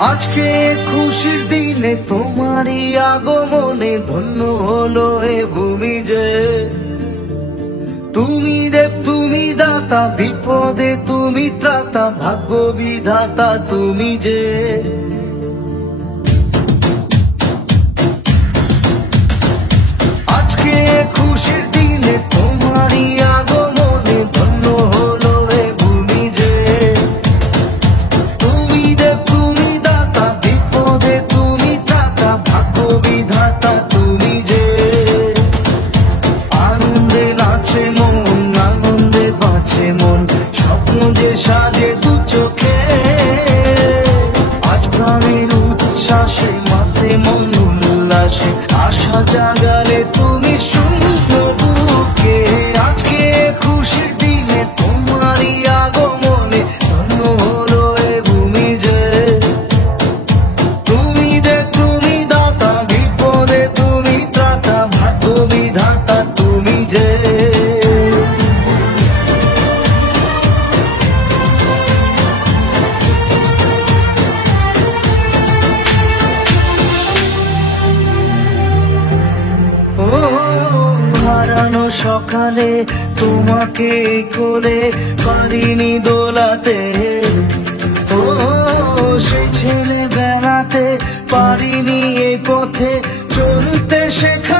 আজকে খুশির দিনে তোমারই আগমনে ধন্য হলো এ ভূমি যে। তুমি দেব তুমি দাতা, বিপদে তুমি ত্রাতা, ভাগ্য বিধাতা তুমি যে। আজকে খুশির দিনে তোমারই আগমনে ধন্য হলো এ ভূমি যে। তুমি দেব তুমি দাতা, বিপদে তুমি ত্রাতা, ভাগ্য বিধাতা তুমি যে। আনন্দে নাচে মন, আনন্দে বাঁচে মন, স্বপ্ন যে সাজে দু চোখে। আজ প্রাণের উচ্ছ্বাসে মাতে মন উল্লাসে, আশা জাগালে তুমি শূন্য বুকে। আজকে খুশির দিনে তোমারই আগমনে ধন্য হলো এ ভূমি যে। তুমি দেব তুমি দাতা, বিপদে তুমি ত্রাতা, ভাগ্য বিধাতা তুমি যে। ও হারানো সকালে তোমাকে কোলে পারিনি দোলাতে। ও সেই ছেলে বেড়াতে পারিনি এই পথে চলতে শেখা।